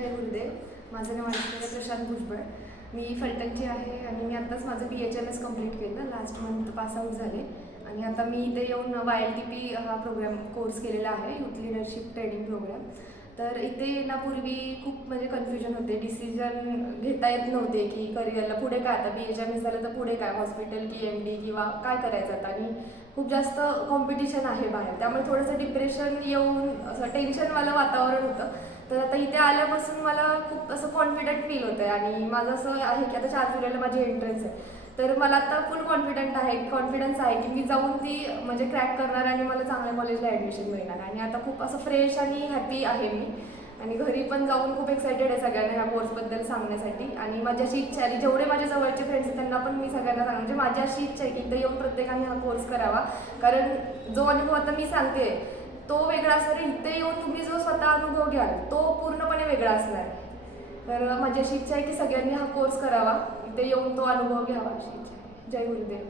जय गुरुदेव. माझं नाव ऐश्वर्या प्रशांत भुजबळ. मी फलटणची आहे आणि मी आत्ताच माझं BHMS कंप्लीट केलं. लास्ट मंथ पासआउट झाले आणि आता मी इथे येऊन YLTP हा कोर्स केलेला आहे, यूथ लिडरशिप ट्रेनिंग प्रोग्राम. तर इथे येण्यापूर्वी खूप म्हणजे कन्फ्युजन होते, डिसिजन घेता येत नव्हते की करिअरला पुढे काय. आता BHMS झालं तर पुढे काय, हॉस्पिटल PMD किंवा काय करायचं आता. आणि खूप जास्त कॉम्पिटिशन आहे बाहेर, त्यामुळे थोडंसं डिप्रेशन येऊन असं टेन्शनवालं वातावरण होतं. तर आता इथे आल्यापासून मला खूप असं कॉन्फिडंट फील होतं आहे आणि माझं असं आहे की आता 4 जुलैला माझी एंट्रन्स आहे. तर मला आता फुल कॉन्फिडन्स आहे की मी जाऊन ती म्हणजे क्रॅक करणार आणि मला चांगल्या कॉलेजला ॲडमिशन मिळणार. आणि आता खूप असं फ्रेश आणि हॅपी आहे मी. आणि घरी पण जाऊन खूप एक्सायटेड आहे सगळ्यांना ह्या कोर्सबद्दल सांगण्यासाठी. आणि माझी अशी इच्छा आहे, जेवढे माझे जवळचे फ्रेंड्स आहेत त्यांना पण मी सगळ्यांना म्हणजे माझी अशी इच्छा आहे की इथं येऊन प्रत्येकाने हा कोर्स करावा. कारण जो अनुभव आता मी सांगते तो वेगळा असणार, इथे येऊन तुम्ही जो स्वतः अनुभव घ्याल तो पूर्णपणे वेगळा असणार. तर माझी अशी इच्छा आहे की सगळ्यांनी हा कोर्स करावा, इथे येऊन तो अनुभव घ्यावा अशी इच्छा आहे. जय गुरुदेव.